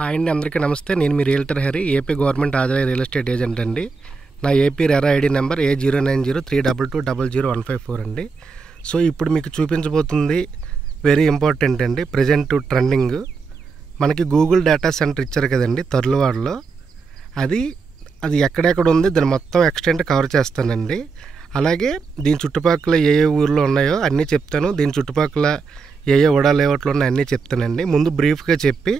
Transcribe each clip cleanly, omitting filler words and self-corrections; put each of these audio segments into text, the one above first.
Hi అండి, అందరికీ నమస్తే. నేను మీ రియల్టర్ హరి, ఏపీ గవర్నమెంట్ ఆదాయ రియల్ ఎస్టేట్ ఏజెంట్ అండి. నా AP RERA ID number A0903222154 అండి. సో ఇప్పుడు మీకు చూపించబోతుంది వెరీ ఇంపార్టెంట్ అండి. ప్రజెంట్ ట్రెండింగ్ మనకి గూగుల్ డేటా సెంటర్ ఇచ్చారు కదండి తర్లువాడలో. అది ఎక్కడెక్కడ ఉంది దాన్ని మొత్తం ఎక్స్టెంట్ కవర్ చేస్తానండి. అలాగే దీని చుట్టుపక్కల ఏ ఊర్లో ఉన్నాయో అన్నీ చెప్తాను. దీని చుట్టుపక్కల ఏ వడా లేఅవుట్లు ఉన్నాయో అన్నీ చెప్తానండి. ముందు బ్రీఫ్గా చెప్పి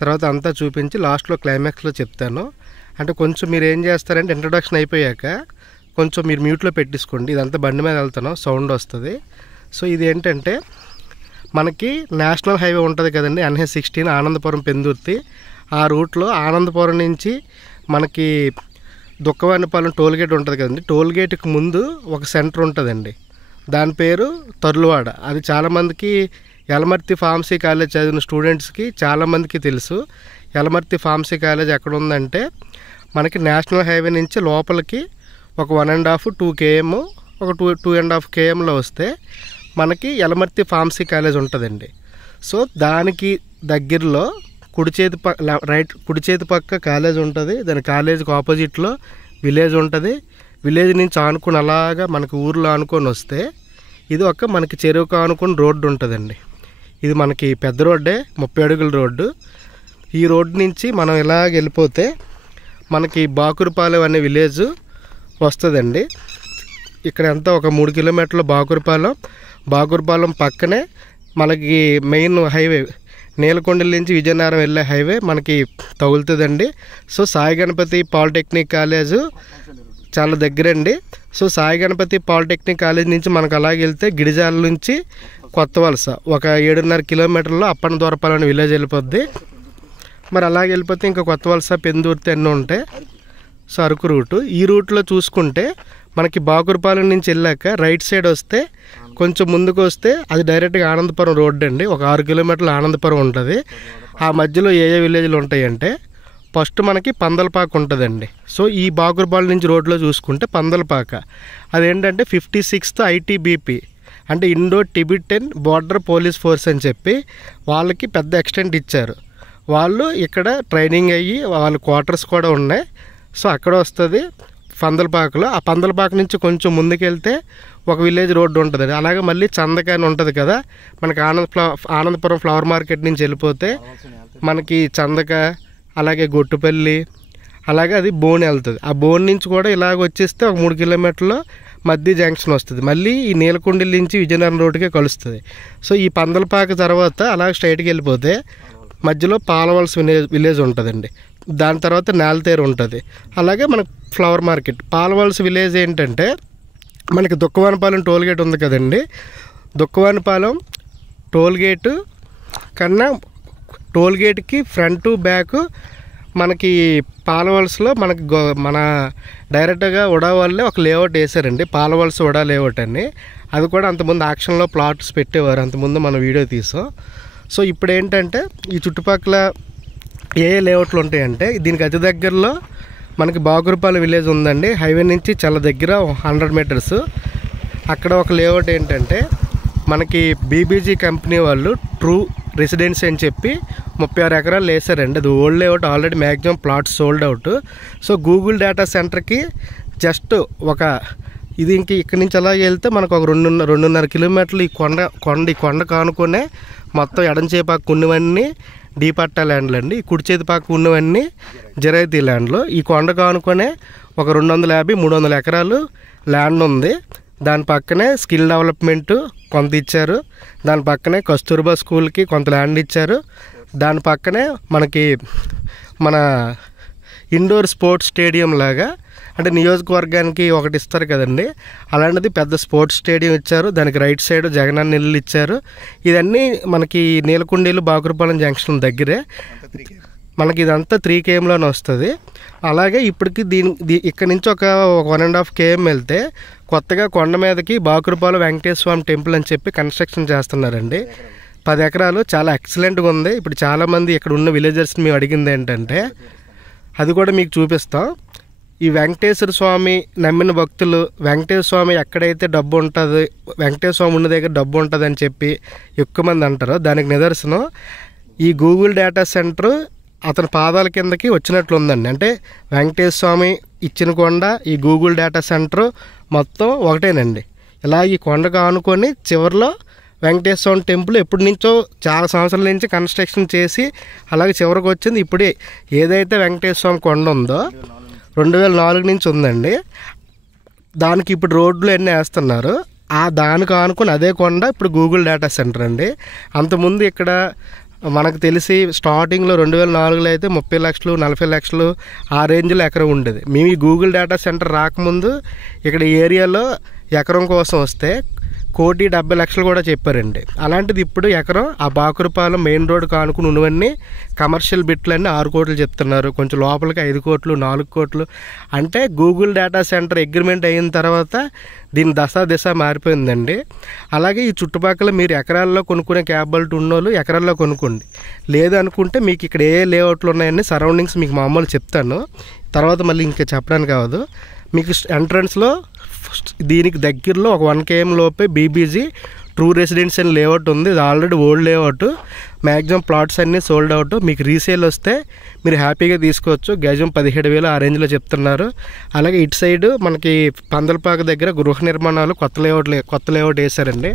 తర్వాత అంతా చూపించి లాస్ట్లో క్లైమాక్స్లో చెప్తాను. అంటే కొంచెం మీరు ఏం చేస్తారంటే ఇంట్రడక్షన్ అయిపోయాక కొంచెం మీరు మ్యూట్లో పెట్టించుకోండి. ఇదంతా బండి మీద వెళ్తాను, సౌండ్ వస్తుంది. సో ఇది ఏంటంటే మనకి నేషనల్ హైవే ఉంటుంది కదండి, NH16 ఆనందపురం పెందుర్తి. ఆ రూట్లో ఆనందపురం నుంచి మనకి దుక్కవానిపాలెం టోల్గేట్ ఉంటుంది కదండి. టోల్గేట్కి ముందు ఒక సెంటర్ ఉంటుందండి, దాని పేరు తర్లువాడ. అది చాలామందికి యలమర్తి ఫార్మసీ కాలేజ్ చదివిన స్టూడెంట్స్కి చాలామందికి తెలుసు. యలమర్తి ఫార్మసీ కాలేజ్ ఎక్కడ ఉందంటే మనకి నేషనల్ హైవే నుంచి లోపలికి ఒక 1.5-2 km, ఒక 2.5 kmలో వస్తే మనకి యలమర్తి ఫార్మసీ కాలేజ్ ఉంటుందండి. సో దానికి దగ్గరలో కుడి చేతి పక్క కాలేజ్ ఉంటుంది. దాని కాలేజీకి ఆపోజిట్లో విలేజ్ ఉంటుంది. విలేజ్ నుంచి ఆనుకొని అలాగా మనకి ఊర్లో ఆనుకొని వస్తే ఇది మనకి చెరువుకు ఆనుకొని రోడ్డు ఉంటుందండి. ఇది మనకి పెద్ద రోడ్డే, 30 అడుగుల రోడ్డు. ఈ రోడ్డు నుంచి మనం ఇలాగ వెళ్ళిపోతే మనకి బాకురపాలెం అనే విలేజ్ వస్తుందండి. ఇక్కడ అంతా ఒక 3 కిలోమీటర్ల బాకురపాలెం పక్కనే మనకి మెయిన్ హైవే నీలకొండల నుంచి విజయనగరం వెళ్ళే హైవే మనకి తగులుతుందండి. So Sai Ganapathi polytechnic college చాలా దగ్గరండి. So Sai Ganapathi polytechnic college నుంచి మనకు అలాగే వెళ్తే గిడిజాల నుంచి కొత్త వలస ఒక 7.5 కిలోమీటర్లో అప్పన్న దూరపాలెం అనే విలేజ్ వెళ్ళిపోద్ది. మరి అలాగే వెళ్ళిపోతే ఇంకా కొత్త వలస, పెందుర్తి అన్నీ ఉంటాయి. So Araku route. ఈ రూట్లో చూసుకుంటే మనకి బాకురపాలెం నుంచి వెళ్ళాక రైట్ సైడ్ వస్తే కొంచెం ముందుకు వస్తే అది డైరెక్ట్గా ఆనందపురం రోడ్డు అండి. ఒక 6 కిలోమీటర్లు ఆనందపురం ఉంటుంది. ఆ మధ్యలో ఏ విలేజ్లు ఉంటాయంటే ఫస్ట్ మనకి పందలపాక ఉంటుందండి. సో ఈ బాకురపాలెం నుంచి రోడ్లో చూసుకుంటే పందలపాక అదేంటంటే 56th ITBP అంటే Indo Tibetan border police force అని చెప్పి వాళ్ళకి పెద్ద ఎక్స్టెంట్ ఇచ్చారు. వాళ్ళు ఇక్కడ ట్రైనింగ్ అయ్యి వాళ్ళ క్వార్టర్స్ కూడా ఉన్నాయి. సో అక్కడ వస్తుంది పందలపాకలో. ఆ పందలపాక నుంచి కొంచెం ముందుకెళ్తే ఒక విలేజ్ రోడ్డు ఉంటుంది. అలాగే మళ్ళీ చందకాని ఉంటుంది కదా మనకి ఆనందపురం ఫ్లవర్ మార్కెట్ నుంచి వెళ్ళిపోతే మనకి చందక, అలాగే గొట్టుపల్లి, అలాగే అది బోన్ వెళ్తుంది. ఆ బోన్ నుంచి కూడా ఇలాగ వచ్చేస్తే ఒక 3 కిలోమీటర్లో మధ్య జంక్షన్ వస్తుంది. మళ్ళీ ఈ నీలకొండల నుంచి విజయనగరం రోడ్డుకే కలుస్తుంది. సో ఈ పందలపాక తర్వాత అలాగ స్ట్రైట్కి వెళ్ళిపోతే మధ్యలో పాలవలస విలేజ్ ఉంటుందండి. దాని తర్వాత నేలతేరు ఉంటుంది. అలాగే మనకు ఫ్లవర్ మార్కెట్. పాలవలస విలేజ్ ఏంటంటే మనకి దుక్కవానిపాలెం టోల్గేట్ ఉంది కదండి. దుక్కవానిపాలెం టోల్గేటు కన్నా టోల్గేట్కి ఫ్రంట్ బ్యాక్ మనకి పాలవలసలో మనకి మన డైరెక్ట్గా ఉడా వాళ్ళే ఒక లేఅవుట్ వేసారండి, పాలవలస ఉడా లేఅవుట్ అని. అది కూడా అంతకుముందు ఆక్షన్లో ప్లాట్స్ పెట్టేవారు, అంతకుముందు మనం వీడియో తీసాం. సో ఇప్పుడు ఏంటంటే ఈ చుట్టుపక్కల ఏ లేఅవుట్లు ఉంటాయంటే దీనికి అతి దగ్గరలో మనకి బాకురపాలెం విలేజ్ ఉందండి. హైవే నుంచి చాలా దగ్గర 100 మీటర్స్. అక్కడ ఒక లేఅవుట్ ఏంటంటే మనకి BBG కంపెనీ వాళ్ళు ట్రూ రెసిడెన్సీ అని చెప్పి 36 ఎకరాలు వేసారండి. అది old layout, already maximum plots sold out. So Google data సెంటర్కి జస్ట్ ఇది ఇక్కడ నుంచి అలా వెళ్తే మనకు ఒక 2.5 కిలోమీటర్లు ఈ కొండ కానుకొనే మొత్తం ఎడం చేపాకు ఉన్నవన్నీ డీపట్టా ల్యాండ్లు అండి. కుడి చేతి పాకు ఉన్నవన్నీ జరైతీ ల్యాండ్లు. ఈ కొండ కానుకొనే ఒక 250-300 ఎకరాలు ల్యాండ్ ఉంది. దాని పక్కనే స్కిల్ డెవలప్మెంట్ కొంత ఇచ్చారు. దాని పక్కనే కస్తూర్బా స్కూల్కి కొంత ల్యాండ్ ఇచ్చారు. దాని పక్కనే మనకి మన ఇండోర్ స్పోర్ట్స్ స్టేడియం లాగా అంటే నియోజకవర్గానికి ఒకటి ఇస్తారు కదండి, అలాంటిది పెద్ద స్పోర్ట్స్ స్టేడియం ఇచ్చారు. దానికి రైట్ సైడ్ జగనన్న ఇల్లు ఇచ్చారు. ఇదన్నీ మనకి నీలకొండలు బాకురపాలెం జంక్షన్ దగ్గరే. మనకి ఇదంతా 3 kmలోనే వస్తుంది. అలాగే ఇప్పటికి ఇక్కడ నుంచి ఒక 1.5 km వెళ్తే కొత్తగా కొండ మీదకి బాకురపాలెం వెంకటేశ్వర స్వామి టెంపుల్ అని చెప్పి కన్స్ట్రక్షన్ చేస్తున్నారండి. 10 ఎకరాలు చాలా ఎక్సలెంట్గా ఉంది. ఇప్పుడు చాలామంది ఇక్కడ ఉన్న విలేజర్స్ని మేము అడిగింది ఏంటంటే అది కూడా మీకు చూపిస్తాం. ఈ వెంకటేశ్వర స్వామి నమ్మిన భక్తులు వెంకటేశ్వర స్వామి ఎక్కడైతే డబ్బు ఉంటుంది, వెంకటేశ్వర స్వామి ఉన్న దగ్గర డబ్బు ఉంటుంది అని చెప్పి ఎక్కువ మంది అంటారు. దానికి నిదర్శనం ఈ గూగుల్ డేటా సెంటర్ అతని పాదాల కిందకి వచ్చినట్లు ఉందండి. అంటే వెంకటేశ్వర స్వామి ఇచ్చిన కొండ, ఈ గూగుల్ డేటా సెంటర్ మొత్తం ఒకటేనండి. ఇలా ఈ కొండకు ఆనుకొని చివరిలో వెంకటేశ్వర స్వామి టెంపుల్ ఎప్పటి నుంచో చాలా సంవత్సరాల నుంచి కన్స్ట్రక్షన్ చేసి అలాగే చివరికి వచ్చింది. ఇప్పుడే ఏదైతే వెంకటేశ్వర స్వామి కొండ ఉందో 2004 నుంచి ఉందండి. దానికి ఇప్పుడు రోడ్లు అన్నీ వేస్తున్నారు. దానికి ఆనుకొని అదే కొండ ఇప్పుడు గూగుల్ డేటా సెంటర్ అండి. అంతకుముందు ఇక్కడ మనకు తెలిసి స్టార్టింగ్లో 2004లో అయితే 30 లక్షలు 40 లక్షలు ఆ రేంజ్లో ఎకరం ఉండేది. మేము ఈ గూగుల్ డేటా సెంటర్ రాకముందు ఇక్కడ ఏరియాలో ఎకరం కోసం వస్తే 1,70,00,000 కూడా చెప్పారండి. అలాంటిది ఇప్పుడు ఎకరం ఆ బాకురపాలెం మెయిన్ రోడ్ కానుకుని ఉన్నవన్నీ కమర్షియల్ బిట్లన్నీ 6 కోట్లు చెప్తున్నారు. కొంచెం లోపలికి 5 కోట్లు 4 కోట్లు. అంటే గూగుల్ డేటా సెంటర్ అగ్రిమెంట్ అయిన తర్వాత దీని దిశ మారిపోయిందండి. అలాగే ఈ చుట్టుపక్కల మీరు ఎకరాల్లో కొనుక్కునే క్యాబిలిటీ ఉన్నోళ్ళు ఎకరాల్లో కొనుక్కోండి. లేదనుకుంటే మీకు ఇక్కడ ఏ లేఅవుట్లు ఉన్నాయని సరౌండింగ్స్ మీకు మామూలు చెప్తాను, తర్వాత మళ్ళీ ఇంకా చెప్పడానికి కావదు. మీకు ఎంట్రన్స్లో దీనికి దగ్గరలో ఒక 1 km లోపే బీబీజీ ట్రూ రెసిడెన్షియల్ లేఅవుట్ ఉంది. ఇది already old layout. Maximum plots అన్నీ సోల్డ్ అవుట్. మీకు రీసేల్ వస్తే మీరు హ్యాపీగా తీసుకోవచ్చు. గజం 17,000 ఆ రేంజ్లో చెప్తున్నారు. అలాగే ఇటు సైడ్ మనకి పందలపాక దగ్గర గృహ నిర్మాణాలు కొత్త లేఅవుట్ వేశారండి.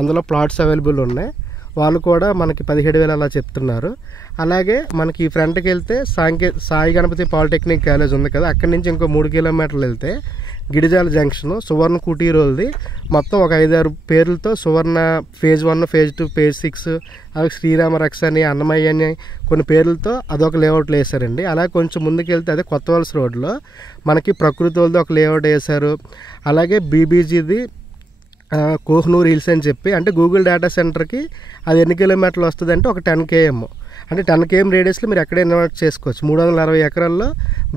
అందులో ప్లాట్స్ అవైలబుల్ ఉన్నాయి. వాళ్ళు కూడా మనకి 17,000 అలా చెప్తున్నారు. అలాగే మనకి ఫ్రంట్కి వెళ్తే సాయి గణపతి పాలిటెక్నిక్ కాలేజ్ ఉంది కదా, అక్కడి నుంచి ఇంకో 3 కిలోమీటర్లు వెళ్తే గిడిజాల జంక్షన్ సువర్ణ కుటీరోల్ది మొత్తం ఒక 5-6 పేర్లతో సువర్ణ ఫేజ్ 1 ఫేజ్ 2 ఫేజ్ 6 అలాగే శ్రీరామ రక్ష అని అన్నమయ్య అని కొన్ని పేర్లతో అదొక లేఅవుట్లు వేశారండి. అలాగే కొంచెం ముందుకు వెళ్తే అదే కొత్త వలస రోడ్లో మనకి ప్రకృతి వాళ్ళది ఒక లేఅవుట్ వేశారు. అలాగే బీబీజీది కోహ్నూర్ హిల్స్ అని చెప్పి, అంటే గూగుల్ డేటా సెంటర్కి అది ఎన్ని కిలోమీటర్లు వస్తుంది అంటే ఒక 10 km. అంటే 10 km రేడియస్లో మీరు ఎక్కడ ఇన్వెస్ట్ చేసుకోవచ్చు. 360 ఎకరాల్లో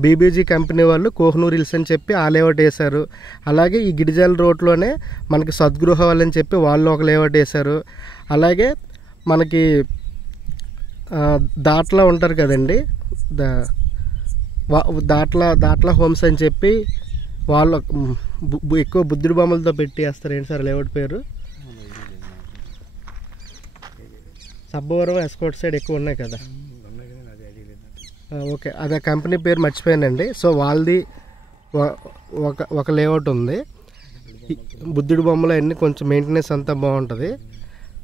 బీబీజీ కంపెనీ వాళ్ళు కోహ్నూర్ హిల్స్ అని చెప్పి ఆ లేఅవుట్ వేశారు. అలాగే ఈ గిడిజాల రోడ్లోనే మనకి సద్గృహ వాళ్ళని చెప్పి వాళ్ళు ఒక లేఅవుట్ వేశారు. అలాగే మనకి దాట్లా ఉంటారు కదండి, దాట్లా హోమ్స్ అని చెప్పి వాళ్ళు ఎక్కువ బుద్ధుడి బొమ్మలతో పెట్టి వేస్తారు. ఏంటి సార్ లేఅవుట్ పేరు? సబ్బవరం ఎస్కోట్ సైడ్ ఎక్కువ ఉన్నాయి కదా. ఓకే, అదే కంపెనీ పేరు మర్చిపోయానండి. సో వాళ్ళది ఒక లేఅవుట్ ఉంది. బుద్ధుడి బొమ్మలు అన్నీ కొంచెం మెయింటెనెన్స్ అంతా బాగుంటుంది.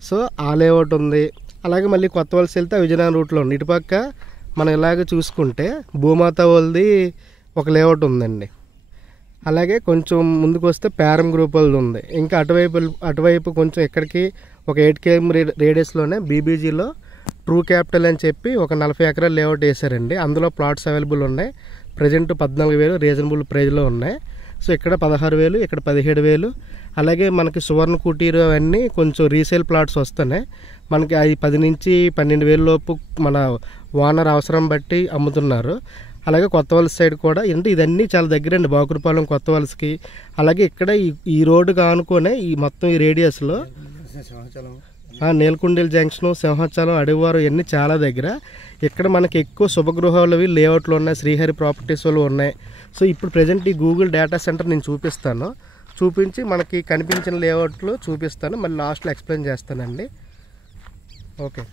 సో ఆ లేఅవుట్ ఉంది. అలాగే మళ్ళీ కొత్త వలస వెళ్తే విజయనగరం రూట్లో ఉంది. ఇటుపక్క మనం ఇలాగ చూసుకుంటే భూమాత వాళ్ళది ఒక లేఅవుట్ ఉందండి. అలాగే కొంచెం ముందుకు వస్తే ప్యారం గ్రూప్ వాళ్ళది ఉంది. ఇంకా అటువైపు కొంచెం ఎక్కడికి ఒక 8 km రేడియస్లోనే బీబీజీలో ట్రూ క్యాపిటల్ అని చెప్పి ఒక 40 ఎకరాలు లేఅవుట్ వేశారండి. అందులో ప్లాట్స్ అవైలబుల్ ఉన్నాయి. ప్రజెంట్ 14,000 రీజనబుల్ ప్రైజ్లో ఉన్నాయి. సో ఇక్కడ 16,000, ఇక్కడ 17,000. అలాగే మనకి సువర్ణ కుటీరు అవన్నీ కొంచెం రీసేల్ ప్లాట్స్ వస్తున్నాయి. మనకి అది 10 నుంచి 12,000 లోపు మన ఓనర్ అవసరం బట్టి అమ్ముతున్నారు. అలాగే కొత్త వలస సైడ్ కూడా అంటే ఇదన్నీ చాలా దగ్గర అండి బాకురపాలెం కొత్త వలసకి. అలాగే ఇక్కడ ఈ రోడ్డుకి ఆనుకొనే ఈ మొత్తం ఈ రేడియస్లో నేలకొండేలు జంక్షన్, సింహాచలం, అడవివారం ఇవన్నీ చాలా దగ్గర. ఇక్కడ మనకి ఎక్కువ శుభగృహాలవి లేఅవుట్లు ఉన్నాయి. శ్రీహరి ప్రాపర్టీస్ వాళ్ళు ఉన్నాయి. సో ఇప్పుడు ప్రజెంట్ ఈ గూగుల్ డేటా సెంటర్ నేను చూపించి మనకి కనిపించిన లేఅవుట్లు చూపిస్తాను. మళ్ళీ లాస్ట్లో ఎక్స్ప్లెయిన్ చేస్తానండి. ఓకే.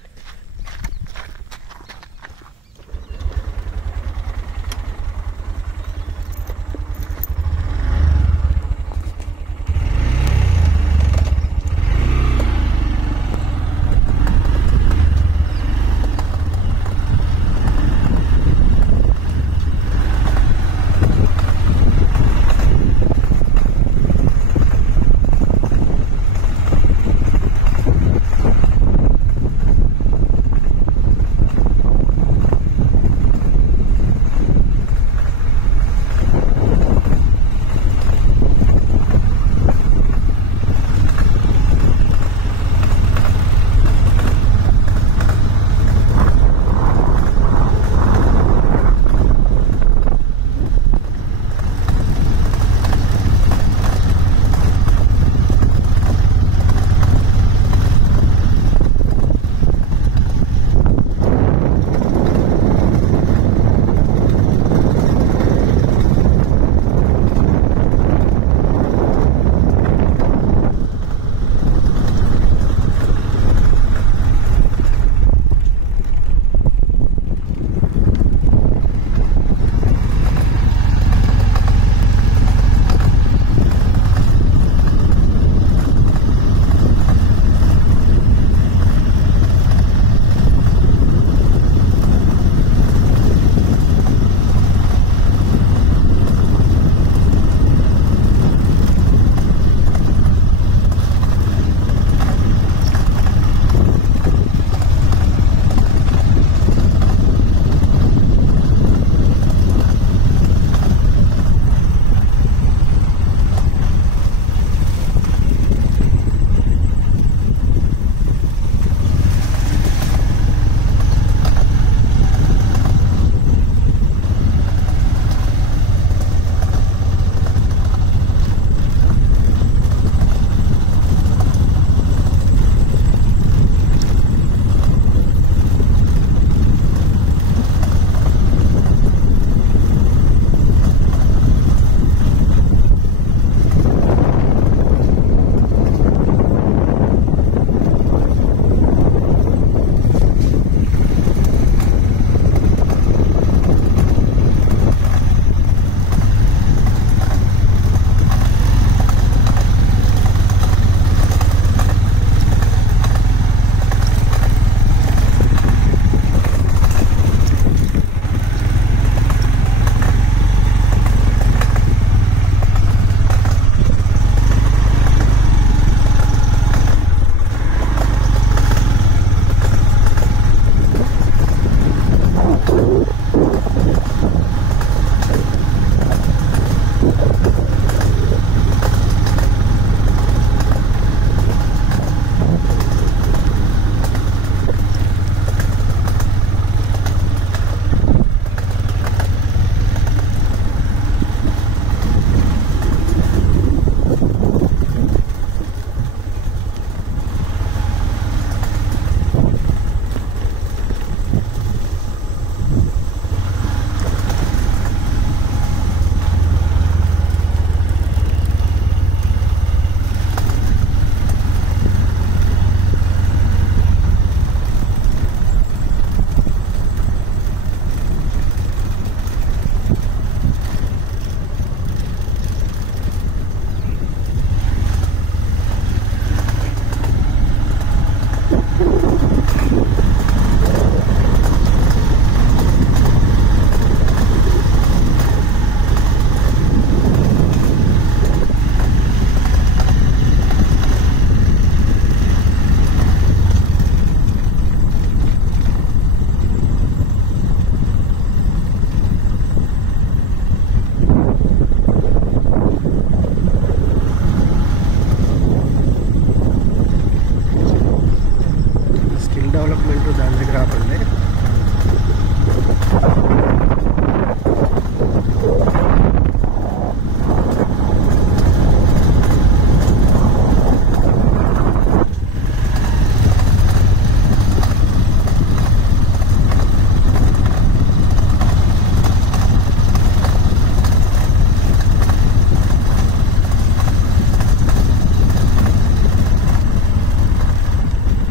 డెవలప్మెంట్ దాని దగ్గర ఆపండి.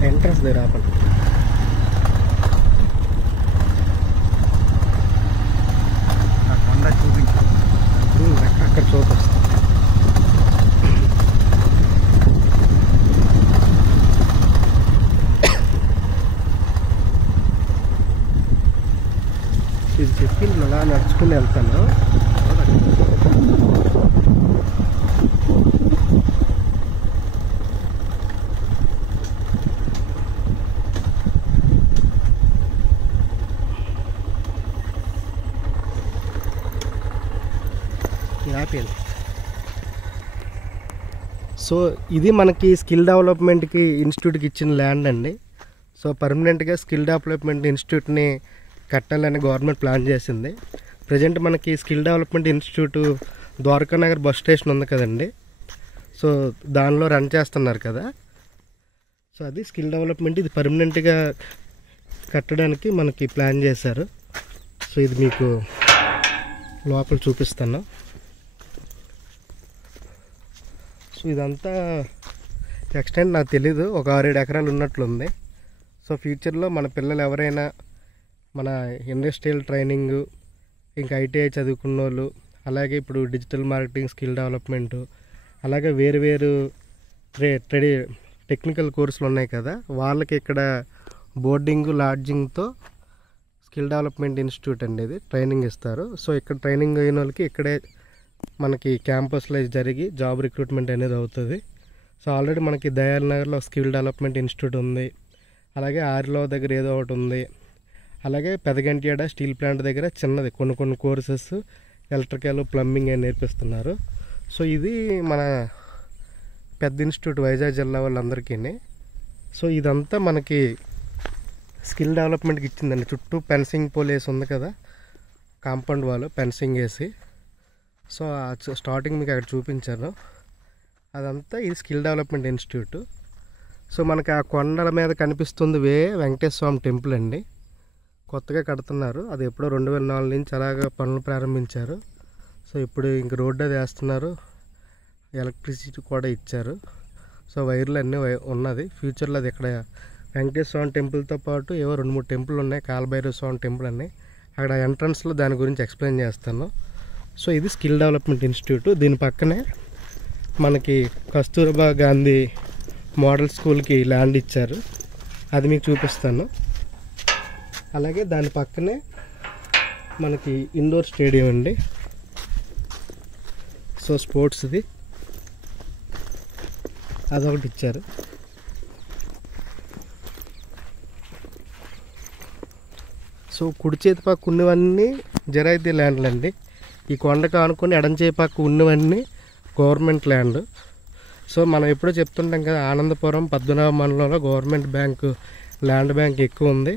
ఎంట్రన్స్ దగ్గర ఆపండి. అక్కడ చూపిస్తాం. ఇది చెప్పి అలా నడుచుకుని వెళ్తాను. సో ఇది మనకి స్కిల్ డెవలప్మెంట్కి ఇన్స్టిట్యూట్కి ఇచ్చిన ల్యాండ్ అండి. సో పర్మనెంట్గా స్కిల్ డెవలప్మెంట్ ఇన్స్టిట్యూట్ని కట్టాలని గవర్నమెంట్ ప్లాన్ చేసింది. ప్రజెంట్ మనకి skill development institute Dwaraka Nagar bus station ఉంది కదండి, సో దానిలో రన్ చేస్తున్నారు కదా. సో అది స్కిల్ డెవలప్మెంట్, ఇది పర్మనెంట్గా కట్టడానికి మనకి ప్లాన్ చేశారు. సో ఇది మీకు లోపల చూపిస్తాను. సో ఇదంతా ఎక్స్టెంట్ నాకు తెలీదు, ఒక 6-7 ఎకరాలు ఉన్నట్లుంది. సో ఫ్యూచర్లో మన పిల్లలు ఎవరైనా మన ఇండస్ట్రియల్ ట్రైనింగ్, ఇంకా ఐటీఐ చదువుకున్న వాళ్ళు, అలాగే ఇప్పుడు డిజిటల్ మార్కెటింగ్ స్కిల్ డెవలప్మెంట్, అలాగే వేరు టెక్నికల్ కోర్సులు ఉన్నాయి కదా, వాళ్ళకి ఇక్కడ బోర్డింగ్ లాడ్జింగ్తో స్కిల్ డెవలప్మెంట్ ఇన్స్టిట్యూట్ అండి ఇది ట్రైనింగ్ ఇస్తారు. సో ఇక్కడ ట్రైనింగ్ అయిన వాళ్ళకి ఇక్కడే మనకి క్యాంపస్లో జరిగి జాబ్ రిక్రూట్మెంట్ అనేది అవుతుంది. సో ఆల్రెడీ మనకి దయాల్ నగర్లో స్కిల్ డెవలప్మెంట్ ఇన్స్టిట్యూట్ ఉంది, అలాగే ఆరిలో దగ్గర ఏదో ఒకటి ఉంది, అలాగే పెదగంటియాడ స్టీల్ ప్లాంట్ దగ్గర చిన్నది కొన్ని కోర్సెస్ ఎలక్ట్రికల్, ప్లంబింగ్ అని నేర్పిస్తున్నారు. సో ఇది మన పెద్ద ఇన్స్టిట్యూట్ వైజాగ్ జిల్లా వాళ్ళందరికీ. సో ఇదంతా మనకి స్కిల్ డెవలప్మెంట్కి ఇచ్చిందండి. చుట్టూ ఫెన్సింగ్ పోల్ వేసి ఉంది కదా, కాంపౌండ్ వాళ్ళు ఫెన్సింగ్ వేసి. సో స్టార్టింగ్ మీకు అక్కడ చూపించాను, అదంతా ఇది స్కిల్ డెవలప్మెంట్ ఇన్స్టిట్యూట్. సో మనకి ఆ కొండల మీద కనిపిస్తుంది వెంకటేశ్వర స్వామి టెంపుల్ అండి, కొత్తగా కడుతున్నారు. అది ఎప్పుడో 2004 నుంచి అలాగా పనులు ప్రారంభించారు. సో ఇప్పుడు ఇంక రోడ్డు అది వేస్తున్నారు, ఎలక్ట్రిసిటీ కూడా ఇచ్చారు. సో వైర్లు అన్నీ ఉన్నది. ఫ్యూచర్లో అది ఇక్కడ వెంకటేశ్వర స్వామి టెంపుల్తో పాటు ఏవో 2-3 టెంపుల్ ఉన్నాయి, కాలభైరవ స్వామి టెంపుల్ అన్నీ. అక్కడ ఎంట్రన్స్లో దాని గురించి ఎక్స్ప్లెయిన్ చేస్తాను. సో ఇది స్కిల్ డెవలప్మెంట్ ఇన్స్టిట్యూట్. దీని పక్కనే మనకి కస్తూర్బా గాంధీ మోడల్ స్కూల్కి ల్యాండ్ ఇచ్చారు, అది మీకు చూపిస్తాను. అలాగే దాని పక్కనే మనకి ఇండోర్ స్టేడియం అండి. సో స్పోర్ట్స్ది అదొకటి ఇచ్చారు. సో సో కుడి చేతి పక్క ఉన్నవన్నీ జరైతీ ల్యాండ్లు అండి. ఈ కొండకు ఆనుకొని ఎడం చేతి పక్క ఉన్నవన్నీ గవర్నమెంట్ ల్యాండ్. సో మనం ఎప్పుడూ చెప్తుంటాం కదా, ఆనందపురం పద్మనాభ మండలంలో గవర్నమెంట్ బ్యాంకు ల్యాండ్ బ్యాంక్ ఎక్కువ ఉంది.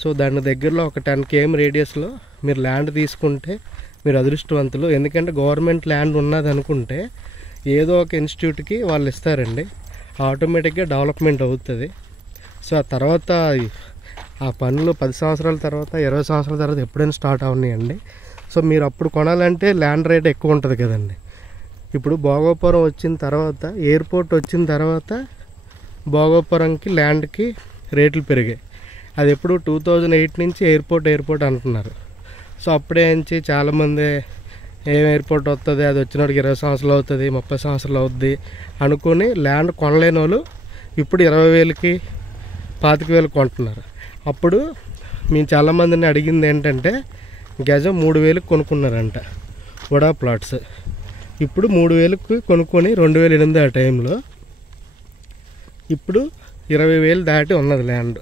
సో దాని దగ్గరలో ఒక 10 km రేడియస్లో మీరు ల్యాండ్ తీసుకుంటే మీరు అదృష్టవంతులు. ఎందుకంటే గవర్నమెంట్ ల్యాండ్ ఉన్నది అనుకుంటే ఏదో ఒక ఇన్స్టిట్యూట్కి వాళ్ళు ఇస్తారండి, ఆటోమేటిక్గా డెవలప్మెంట్ అవుతుంది. సో ఆ తర్వాత ఆ పనులు 10 సంవత్సరాల తర్వాత 20 సంవత్సరాల తర్వాత ఎప్పుడైనా స్టార్ట్ అవునాయండి. సో మీరు అప్పుడు కొనాలంటే ల్యాండ్ రేట్ ఎక్కువ ఉంటుంది కదండి. ఇప్పుడు భోగాపురం వచ్చిన తర్వాత, ఎయిర్పోర్ట్ వచ్చిన తర్వాత భోగాపురంకి ల్యాండ్కి రేట్లు పెరిగాయి. అది ఎప్పుడు 2008 నుంచి ఎయిర్పోర్ట్ అంటున్నారు. సో అప్పుడే నుంచి చాలామంది ఏం ఎయిర్పోర్ట్ వస్తుంది, అది వచ్చినోడికి 20 సంవత్సరాలు అవుతుంది, 30 సంవత్సరాలు అవుద్ది అనుకుని ల్యాండ్ కొనలేని వాళ్ళు ఇప్పుడు 20,000కి 25,000 కొంటున్నారు. అప్పుడు మేము చాలామందిని అడిగింది ఏంటంటే గజం 3,000కి కొనుక్కున్నారంట వడా ప్లాట్స్. ఇప్పుడు 3,000కి కొనుక్కొని 2008 ఆ టైంలో ఇప్పుడు 20,000 దాటి ఉన్నది ల్యాండ్.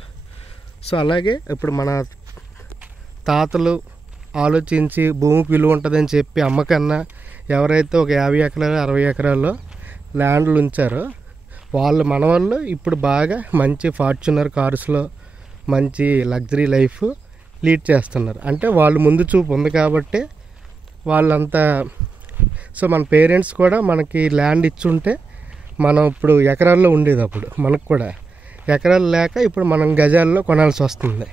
సో అలాగే ఇప్పుడు మన తాతలు ఆలోచించి భూమికి విలువ ఉంటుందని చెప్పి అమ్మకన్నా ఎవరైతే ఒక 50 ఎకరాలు 60 ఎకరాల్లో ల్యాండ్లు ఉంచారో మన వాళ్ళు ఇప్పుడు బాగా మంచి ఫార్చునర్ కార్స్లో మంచి లగ్జరీ లైఫ్ లీడ్ చేస్తున్నారు. అంటే వాళ్ళు ముందు చూపు ఉంది కాబట్టి వాళ్ళంతా. సో మన పేరెంట్స్ కూడా మనకి ల్యాండ్ ఇచ్చుంటే మనం ఇప్పుడు ఎకరాల్లో ఉండేది, అప్పుడు మనకు కూడా ఎకరాలు లేక ఇప్పుడు మనం గజాల్లో కొనాల్సి వస్తుంది.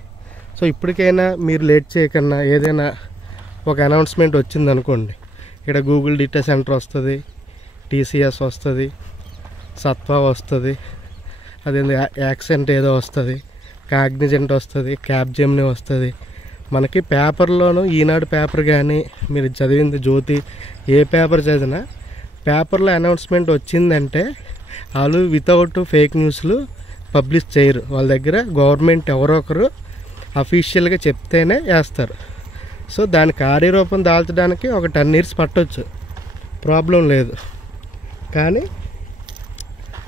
సో ఇప్పటికైనా మీరు లేట్ చేయకన్నా ఏదైనా ఒక అనౌన్స్మెంట్ వచ్చిందనుకోండి, ఇక్కడ గూగుల్ డేటా సెంటర్ వస్తుంది, TCS వస్తుంది, సత్వా వస్తుంది, అదేంటి యాక్సెంట్ ఏదో వస్తుంది, కాగ్నిజెంట్ వస్తుంది, క్యాప్జెమినీ వస్తుంది. మనకి పేపర్లోనూ ఈనాడు పేపర్ కానీ మీరు చదివింది జ్యోతి ఏ పేపర్ చదివినా పేపర్లో అనౌన్స్మెంట్ వచ్చిందంటే వాళ్ళు వితౌట్ ఫేక్ న్యూస్లు పబ్లిష్ చేయరు. వాళ్ళ దగ్గర గవర్నమెంట్ ఎవరో ఒకరు అఫీషియల్గా చెప్తేనే వేస్తారు. సో దాని కార్యరూపం దాల్చడానికి ఒక 10 years పట్టవచ్చు, ప్రాబ్లం లేదు. కానీ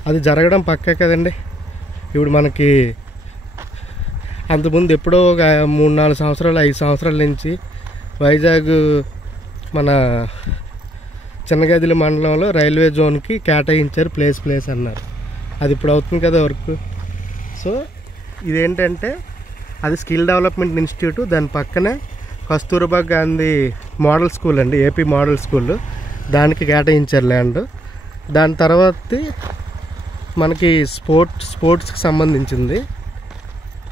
అది జరగడం పక్కా కదండి. ఇప్పుడు మనకి అంతకుముందు ఎప్పుడో ఒక 3-4 సంవత్సరాలు 5 సంవత్సరాల నుంచి వైజాగ్ మన చిన్నగదిలి మండలంలో రైల్వే జోన్కి కేటాయించారు, ప్లేస్ అన్నారు. అది ఇప్పుడు అవుతుంది కదా వర్క్. సో ఇదేంటంటే అది స్కిల్ డెవలప్మెంట్ ఇన్స్టిట్యూట్, దాని పక్కనే కస్తూర్బా గాంధీ మోడల్ స్కూల్ అండి, ఏపీ మోడల్ స్కూల్, దానికి కేటాయించారు ల్యాండ్. దాని తర్వాత మనకి స్పోర్ట్స్కి సంబంధించింది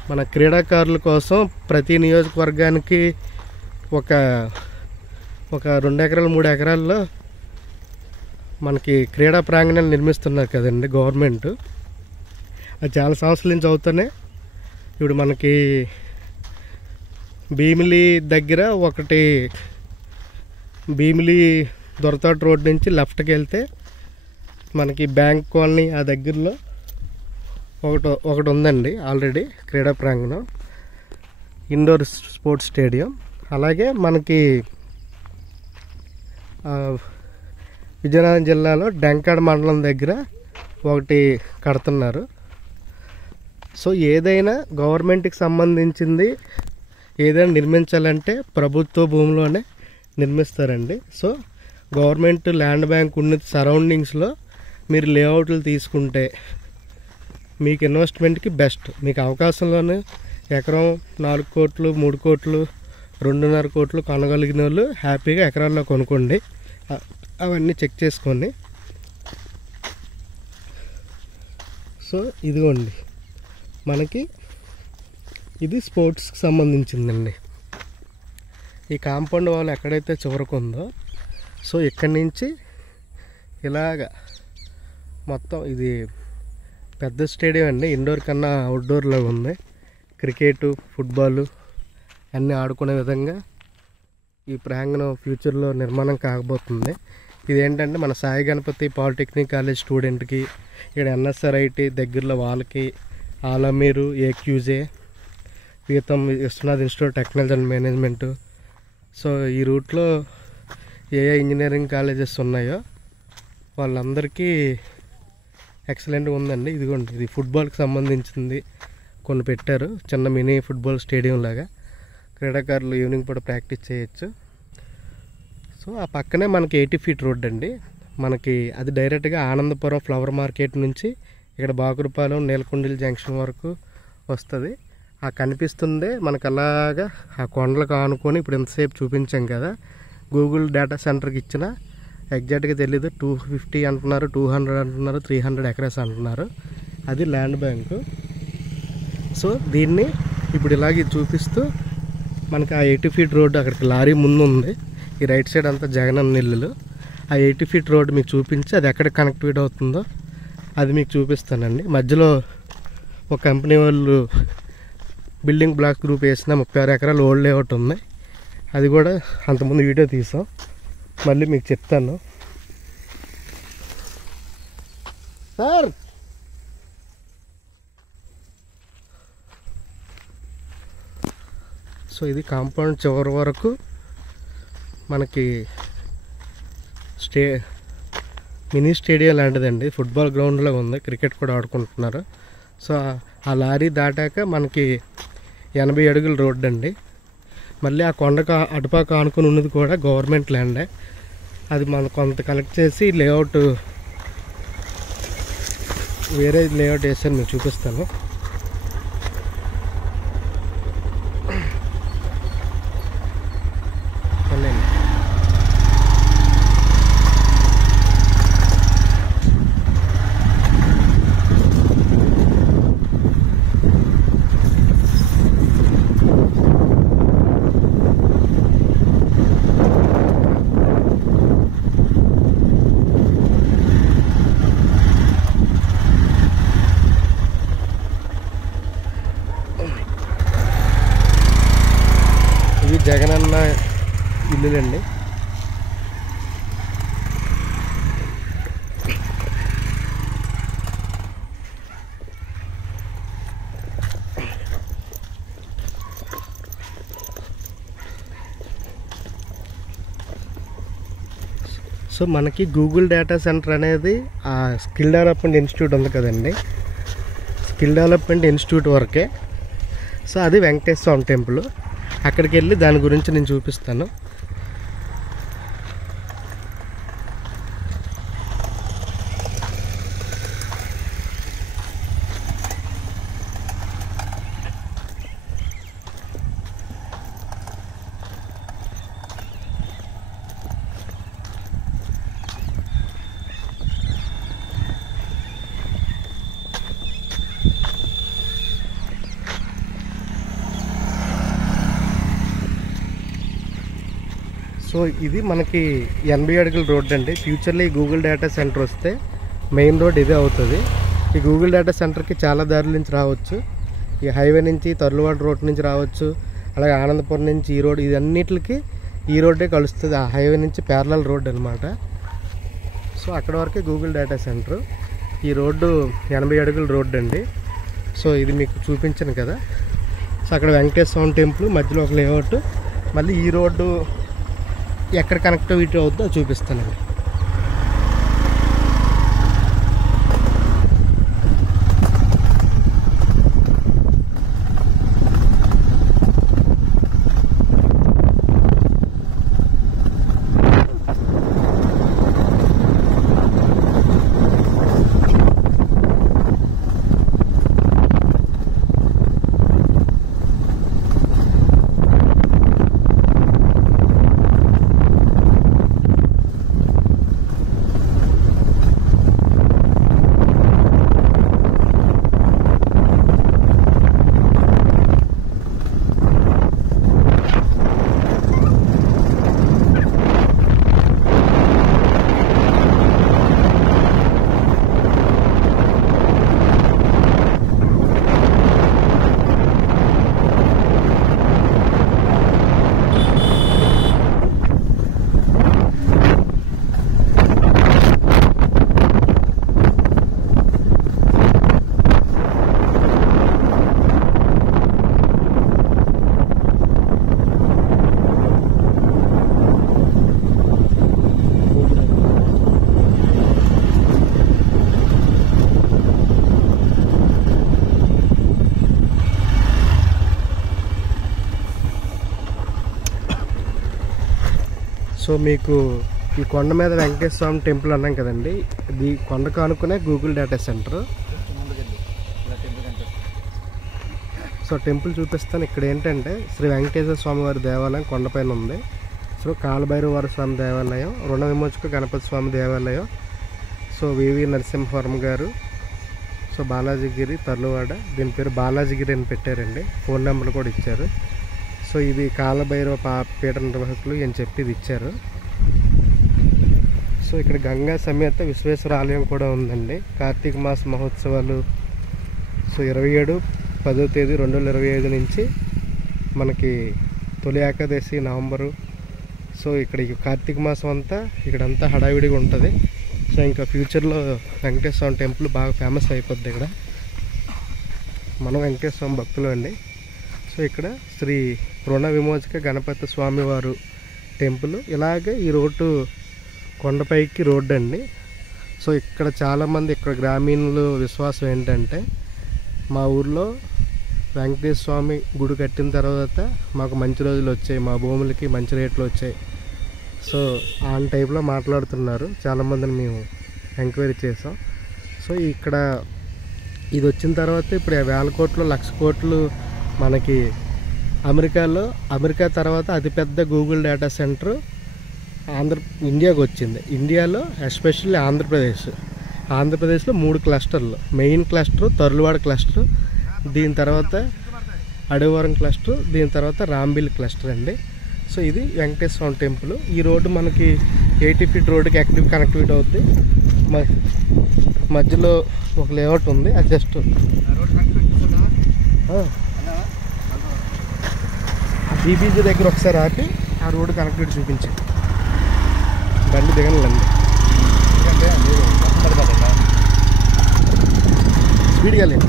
మన క్రీడాకారుల కోసం ప్రతి నియోజకవర్గానికి ఒక 2 ఎకరాలు 3 ఎకరాల్లో మనకి క్రీడా ప్రాంగణాలు నిర్మిస్తున్నారు కదండి గవర్నమెంట్. అది చాలా సంవత్సరాల నుంచి అవుతానే. ఇప్పుడు మనకి భీమిలి దగ్గర ఒకటి, భీమిలి దొరతోట రోడ్ నుంచి లెఫ్ట్కి వెళ్తే మనకి బ్యాంక్ కాలనీ ఆ దగ్గరలో ఒకటి ఉందండి ఆల్రెడీ క్రీడా ప్రాంగణం, ఇండోర్ స్పోర్ట్స్ స్టేడియం. అలాగే మనకి విజయనగరం జిల్లాలో డెంకాడ మండలం దగ్గర ఒకటి కడుతున్నారు. సో ఏదైనా గవర్నమెంట్కి సంబంధించింది ఏదైనా నిర్మించాలంటే ప్రభుత్వ భూమిలోనే నిర్మిస్తారండి. సో గవర్నమెంట్ ల్యాండ్ బ్యాంక్ ఉన్న సరౌండింగ్స్లో మీరు లేఅవుట్లు తీసుకుంటే మీకు ఇన్వెస్ట్మెంట్కి బెస్ట్. మీకు అవకాశంలోనే ఎకరం 4 కోట్లు 3 కోట్లు 2.5 కోట్లు కొనగలిగిన వాళ్ళు హ్యాపీగా ఎకరాల్లో కొనుక్కోండి. అవన్నీ చెక్ చేసుకోండి. సో ఇదిగోండి మనకి ఇది స్పోర్ట్స్కి సంబంధించిందండి. ఈ కాంపౌండ్ వాల్ ఎక్కడైతే చివరకు ఉందో, సో ఇక్కడి నుంచి ఇలాగా మొత్తం ఇది పెద్ద స్టేడియం అండి, ఇండోర్ కన్నా అవుట్డోర్లో ఉంది. క్రికెట్, ఫుట్బాల్ అన్నీ ఆడుకునే విధంగా ఈ ప్రాంగణం ఫ్యూచర్లో నిర్మాణం కాకపోతుంది. ఇదేంటంటే మన సాయి గణపతి పాలిటెక్నిక్ కాలేజ్ స్టూడెంట్కి, ఇక్కడ NSRIT దగ్గరలో వాళ్ళకి, ఆలమీరు, AQJ, Peetham Viswanath institute technology and management. So ఈ రూట్లో ఏ ఇంజనీరింగ్ కాలేజెస్ ఉన్నాయో వాళ్ళందరికీ ఎక్సలెంట్గా ఉందండి. ఇదిగోండి ఇది ఫుట్బాల్కి సంబంధించింది కొన్ని పెట్టారు, చిన్న మినీ ఫుట్బాల్ స్టేడియం లాగా. క్రీడాకారులు ఈవినింగ్ పూట ప్రాక్టీస్ చేయొచ్చు. సో ఆ పక్కనే మనకి 80 ఫీట్ రోడ్ అండి. మనకి అది డైరెక్ట్గా ఆనందపురం ఫ్లవర్ మార్కెట్ నుంచి ఇక్కడ బాకురపాలెం నీలకొండల జంక్షన్ వరకు వస్తుంది. ఆ కనిపిస్తుందే మనకు అలాగా ఆ కొండలకు ఆనుకొని ఇప్పుడు ఎంతసేపు చూపించాం కదా, గూగుల్ డేటా సెంటర్కి ఇచ్చిన ఎగ్జాక్ట్గా తెలీదు. 250 అంటున్నారు, 200 అంటున్నారు, 300 ఎకరాస్ అంటున్నారు. అది ల్యాండ్ బ్యాంకు. సో దీన్ని ఇప్పుడు ఇలాగే చూపిస్తూ మనకి ఆ 80 ఫీట్ రోడ్డు అక్కడికి లారీ ముందు ఉంది. ఈ రైట్ సైడ్ అంతా జగనన్న ఇల్లులు. ఆ 80 ఫీట్ రోడ్డు మీకు చూపించి అది ఎక్కడ కనెక్టివేట్ అవుతుందో అది మీకు చూపిస్తానండి. మధ్యలో ఒక కంపెనీ వాళ్ళు బిల్డింగ్ బ్లాక్ గ్రూప్ వేసిన 36 ఎకరాలు ఓల్డ్ లేఅవుట్ ఉంది. అది కూడా అంతకుముందు వీడియో తీసాం, మళ్ళీ మీకు చెప్తాను. సార్ సో ఇది కాంపౌండ్ చివరి వరకు మనకి మినీ స్టేడియం లాంటిదండి. ఫుట్బాల్ గ్రౌండ్లో ఉంది, క్రికెట్ కూడా ఆడుకుంటున్నారు. సో ఆ లారీ దాటాక మనకి 80 అడుగుల రోడ్డు అండి. మళ్ళీ ఆ కొండకు అటుపక్క ఆనుకుని ఉన్నది కూడా గవర్నమెంట్ ల్యాండే. అది మనం కొంత కలెక్ట్ చేసి లేఅవుట్ వేరే లేఅవుట్ వేసాను, మీకు చూపిస్తాను. జగనన్న ఇల్లులండి. సో మనకి గూగుల్ డేటా సెంటర్ అనేది ఆ స్కిల్ డెవలప్మెంట్ ఇన్స్టిట్యూట్ ఉంది కదండి, స్కిల్ డెవలప్మెంట్ ఇన్స్టిట్యూట్ వరకే. సో అది వెంకటేశ్వర స్వామి టెంపుల్. అక్కడికి వెళ్ళి దాని గురించి నేను చూపిస్తాను. సో ఇది మనకి 80 అడుగుల రోడ్ అండి. ఫ్యూచర్లో ఈ గూగుల్ డేటా సెంటర్ వస్తే మెయిన్ రోడ్ ఇదే అవుతుంది. ఈ గూగుల్ డేటా సెంటర్కి చాలా దారుల నుంచి రావచ్చు. ఈ హైవే నుంచి తర్లువాడ రోడ్ నుంచి రావచ్చు, అలాగే ఆనందపురం నుంచి ఈ రోడ్, ఇది అన్నిటికి ఈ రోడ్డే కలుస్తుంది. ఆ హైవే నుంచి ప్యారలల్ రోడ్ అనమాట. సో అక్కడ వరకే గూగుల్ డేటా సెంటర్. ఈ రోడ్డు 80 అడుగుల రోడ్డు అండి. సో ఇది మీకు చూపించాను కదా. సో అక్కడ వెంకటేశ్వర స్వామి టెంపుల్, మధ్యలో ఒక లేఅవుట్, మళ్ళీ ఈ రోడ్డు ఎక్కడ కనెక్టివిటీ అవుతుందో చూపిస్తానండి. సో మీకు ఈ కొండ మీద వెంకటేశ్వర స్వామి టెంపుల్ అన్నాం కదండి, ఇది కొండకు ఆనుకునే Google data centre. So temple చూపిస్తాను. ఇక్కడ ఏంటంటే శ్రీ వెంకటేశ్వర స్వామి వారి దేవాలయం కొండపైన ఉంది. సో కాలభైరవ స్వామి దేవాలయం, రుణ విమోచక గణపతి స్వామి దేవాలయం, సో వివి నరసింహవరం గారు, సో బాలాజీగిరి తర్లువాడ, దీని పేరు బాలాజీగిరి అని పెట్టారండి. ఫోన్ నెంబర్ కూడా ఇచ్చారు. సో ఇది కాలభైరవ పీఠ నిర్వాహకులు అని చెప్పి ఇది ఇచ్చారు. సో ఇక్కడ గంగా సమేత విశ్వేశ్వర ఆలయం కూడా ఉందండి. కార్తీక మాస మహోత్సవాలు సో 27/10/2025 నుంచి మనకి తొలి ఏకాదశి నవంబరు. సో ఇక్కడ కార్తీక మాసం అంతా ఇక్కడంతా హడావిడిగా ఉంటుంది. సో ఇంకా ఫ్యూచర్లో వెంకటేశ్వర స్వామి టెంపుల్ బాగా ఫేమస్ అయిపోద్ది. ఇక్కడ మనం వెంకటేశ్వర స్వామి భక్తులు అండి. సో ఇక్కడ శ్రీ రుణ విమోచక గణపతి స్వామి వారు టెంపుల్. ఇలాగే ఈ రోడ్డు కొండపైకి రోడ్డు అండి. సో ఇక్కడ చాలామంది ఇక్కడ గ్రామీణులు విశ్వాసం ఏంటంటే, మా ఊర్లో వెంకటేశ్వర స్వామి గుడి కట్టిన తర్వాత మాకు మంచి రోజులు వచ్చాయి, మా భూములకి మంచి రేట్లు వచ్చాయి. సో ఆ టైప్లో మాట్లాడుతున్నారు. చాలామందిని మేము ఎంక్వైరీ చేసాం. సో ఇక్కడ ఇది వచ్చిన తర్వాత ఇప్పుడు 1000 కోట్లు 1,00,000 కోట్లు మనకి అమెరికా తర్వాత అతిపెద్ద గూగుల్ డేటా సెంటర్ ఇండియాకి వచ్చింది. ఇండియాలో ఎస్పెషల్లీ ఆంధ్రప్రదేశ్లో 3 క్లస్టర్లు. మెయిన్ క్లస్టర్ తర్లువాడ క్లస్టర్, దీని తర్వాత అడవివరం క్లస్టర్, దీని తర్వాత రాంబిల్ క్లస్టర్ అండి. సో ఇది వెంకటేశ్వర స్వామి టెంపుల్. ఈ రోడ్డు మనకి 80 ఫీట్ రోడ్డుకి యాక్టివ్ కనెక్టివిటీ అవుద్ది. మధ్యలో ఒక లేఅవుట్ ఉంది. అది జస్ట్ బీబీజీ దగ్గర ఒకసారి ఆపి ఆ రోడ్డు కనెక్టివిటీ చూపించాను. బండి దిగనండి, స్పీడ్గా లేదు.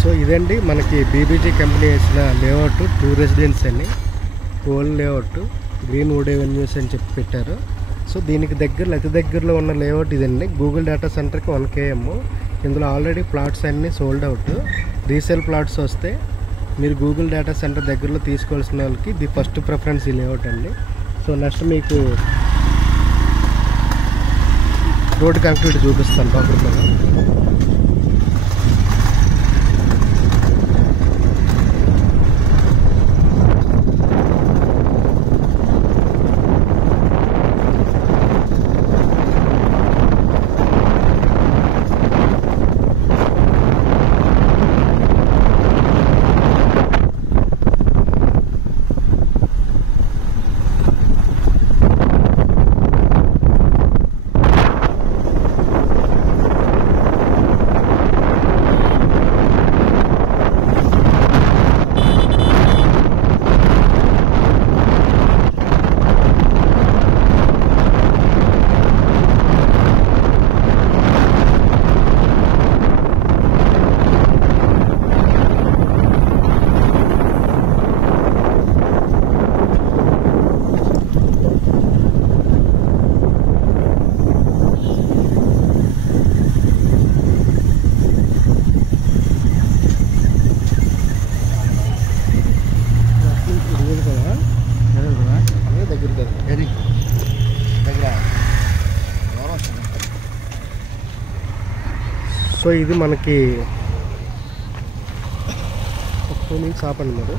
సో ఇదండి మనకి బీబీజీ కంపెనీ వేసిన లేఅవుట్, 2 రెసిడెన్స్ అని, old layout, Green Wood avenues అని చెప్పి పెట్టారు. సో దీనికి అతి దగ్గరలో ఉన్న లేఅవుట్ ఇదండి. గూగుల్ డేటా సెంటర్కి 1 km. ఇందులో ఆల్రెడీ ప్లాట్స్ అన్నీ సోల్డ్ అవుట్. రీసేల్ ప్లాట్స్ వస్తే మీరు గూగుల్ డేటా సెంటర్ దగ్గరలో తీసుకోవాల్సిన వాళ్ళకి ది ఫస్ట్ ప్రిఫరెన్స్ ఈ లేఅవుట్ అండి. సో నెక్స్ట్ మీకు రోడ్ కనెక్టివిటీ చూపిస్తాను బాగుంటుంది. సో ఇది మనకి 2 మినిట్స్ ఆపండి మీరు.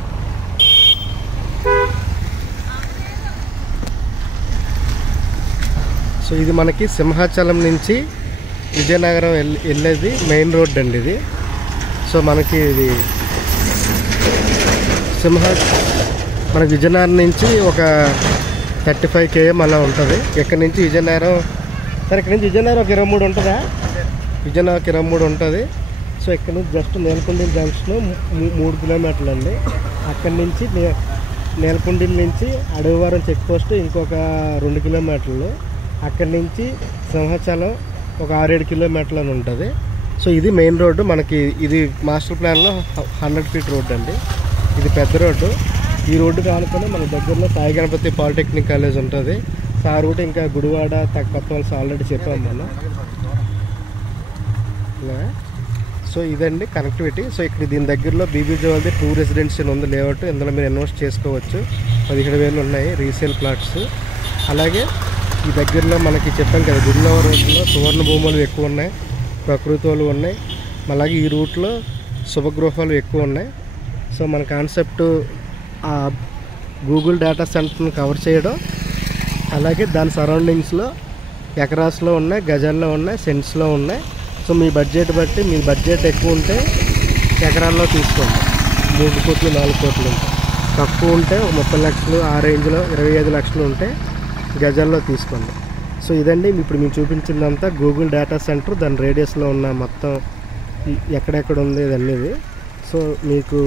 సో ఇది మనకి సింహాచలం నుంచి విజయనగరం వెళ్ళేది మెయిన్ రోడ్ అండి ఇది. సో మనకి ఇది మనకి విజయనగరం నుంచి ఒక 35 km అలా ఉంటుంది. ఇక్కడి నుంచి విజయనగరం సార్, ఇక్కడ నుంచి విజయనగరం ఒక 23 ఉంటుందా? విజయనగరం 23 ఉంటుంది. సో ఇక్కడ నుంచి జస్ట్ నేలకొండూరు జంక్షన్ 3 కిలోమీటర్లు అండి. అక్కడి నుంచి నేలకొండూరు నుంచి అడవివరం చెక్ పోస్ట్ ఇంకొక 2 కిలోమీటర్లు. అక్కడి నుంచి సింహాచలం ఒక 6-7 కిలోమీటర్లు అని ఉంటుంది. సో ఇది మెయిన్ రోడ్డు మనకి. ఇది మాస్టర్ ప్లాన్లో 100 ఫీట్ రోడ్డు అండి. ఇది పెద్ద రోడ్డు. ఈ రోడ్డు కానుకొని మన దగ్గరలో సాయి గణపతి పాలిటెక్నిక్ కాలేజ్ ఉంటుంది. సో ఆ రూట్ ఇంకా గుడివాడ కొత్తవలస ఆల్రెడీ చెప్పాము మనం. సో ఇదండి కనెక్టివిటీ. సో ఇక్కడ దీని దగ్గరలో బీబీజీ వాళ్ళది 2 రెసిడెన్షియల్ ఉంది లేఅవుట్. ఇందులో మీరు ఇన్వెస్ట్ చేసుకోవచ్చు. 17,000 ఉన్నాయి రీసేల్ ప్లాట్స్. అలాగే ఈ దగ్గరలో మనకి చెప్పాం కదా, గుడివాడ రోడ్లో సువర్ణ భూములు ఎక్కువ ఉన్నాయి, ప్రకృతులు ఉన్నాయి. అలాగే ఈ రూట్లో శుభగృహాలు ఎక్కువ ఉన్నాయి. సో మన కాన్సెప్ట్ ఆ గూగుల్ డేటా సెంటర్ని కవర్ చేయడం, అలాగే దాని సరౌండింగ్స్లో ఎకరాస్లో ఉన్నాయి, గజాల్లో ఉన్నాయి, సెంట్స్లో ఉన్నాయి. సో మీ బడ్జెట్ బట్టి, మీ బడ్జెట్ ఎక్కువ ఉంటే ఎకరాల్లో తీసుకోండి. 3 కోట్లు 4 కోట్లు ఉంటాయి. తక్కువ ఉంటే 30 లక్షలు ఆ రేంజ్లో 25 లక్షలు ఉంటే గజాల్లో తీసుకోండి. సో ఇదండి ఇప్పుడు మేము చూపించిందంతా గూగుల్ డేటా సెంటర్, దాని రేడియస్లో ఉన్న మొత్తం ఎక్కడెక్కడ ఉంది ఇదన్నీ. సో మీకు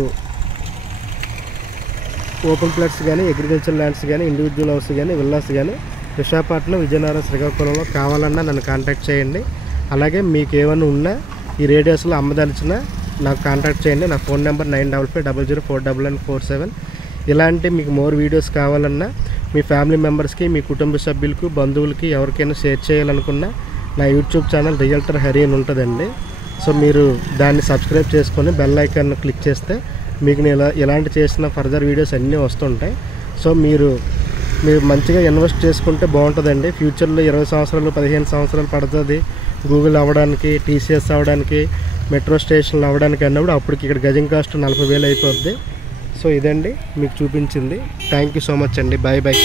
ఓపెన్ ప్లాట్స్ కానీ, అగ్రికల్చర్ ల్యాండ్స్ కానీ, ఇండివిజువల్ హౌస్ కానీ, విల్లాస్ కానీ విశాఖపట్నం, విజయనగరం, శ్రీకాకుళంలో కావాలన్నా నన్ను కాంటాక్ట్ చేయండి. అలాగే మీకు ఏమైనా ఉన్నా ఈ రేడియస్లో అమ్మదలిచినా నాకు కాంటాక్ట్ చేయండి. నా ఫోన్ నెంబర్ 9550049947. ఇలాంటి మీకు మోర్ వీడియోస్ కావాలన్నా మీ ఫ్యామిలీ మెంబర్స్కి, మీ కుటుంబ సభ్యులకు, బంధువులకి ఎవరికైనా షేర్ చేయాలనుకున్నా నా యూట్యూబ్ ఛానల్ రియల్టర్ హరి అని ఉంటుందండి. సో మీరు దాన్ని సబ్స్క్రైబ్ చేసుకొని బెల్ ఐకాన్ క్లిక్ చేస్తే మీకు నేను ఎలాంటి చేసిన ఫర్దర్ వీడియోస్ అన్నీ వస్తుంటాయి. సో మీరు మంచిగా ఇన్వెస్ట్ చేసుకుంటే బాగుంటుందండి. ఫ్యూచర్లో 20 సంవత్సరాలు 15 సంవత్సరాలు పడుతుంది గూగుల్ అవ్వడానికి, టీసీఎస్ అవ్వడానికి, మెట్రో స్టేషన్లు అవ్వడానికి అన్నప్పుడు అప్పటికి ఇక్కడ గజం కాస్ట్ 40,000 అయిపోద్ది. సో ఇదండి మీకు చూపించింది. థ్యాంక్ యూ సో మచ్ అండి. Bye bye.